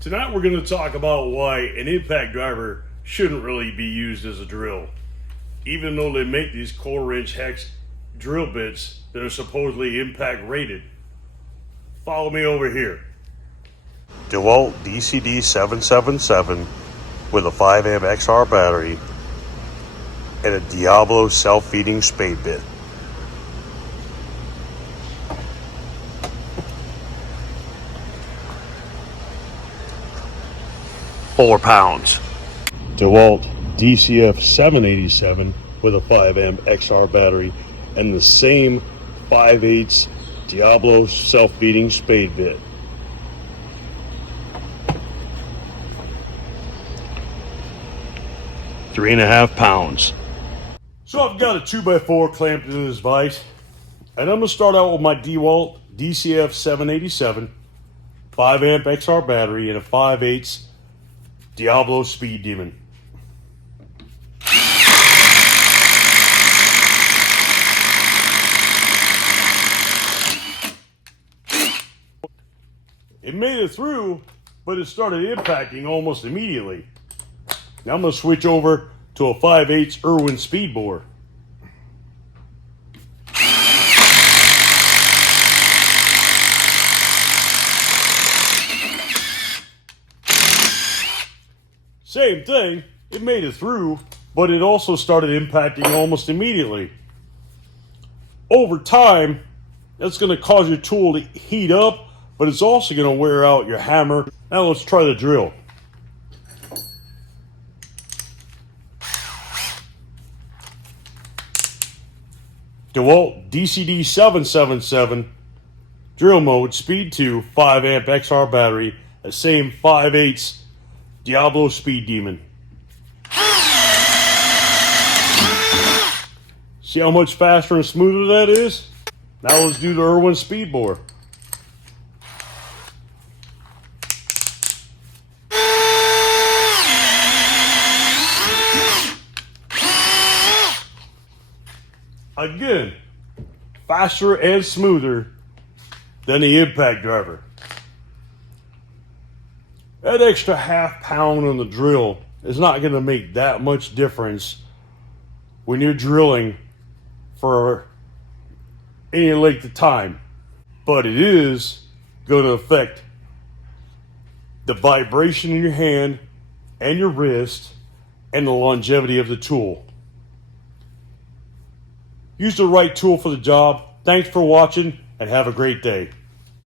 Tonight we're going to talk about why an impact driver shouldn't really be used as a drill. Even though they make these quarter-inch hex drill bits that are supposedly impact rated. Follow me over here. DeWalt DCD 777 with a 5 amp XR battery and a Diablo self-feeding spade bit. £4. DeWalt DCF 787 with a 5 amp XR battery and the same 5/8 Diablo self-feeding spade bit. £3.5. So I've got a 2x4 clamped into this vise, and I'm going to start out with my DeWalt DCF 787 5 amp XR battery and a 5/8 Diablo Speed Demon. It made it through, but it started impacting almost immediately. Now I'm going to switch over to a 5/8 Irwin speed bore. Same thing, it made it through, but it also started impacting almost immediately. Over time, that's going to cause your tool to heat up, but it's also going to wear out your hammer. Now let's try the drill. DeWalt DCD 777 drill mode, speed 2, 5 amp XR battery, the same 5/8 Diablo Speed Demon. See how much faster and smoother that is? Now let's do the Irwin speed bore. Again, faster and smoother than the impact driver. That extra half pound on the drill is not going to make that much difference when you're drilling for any length of time. But it is going to affect the vibration in your hand and your wrist and the longevity of the tool. Use the right tool for the job. Thanks for watching and have a great day.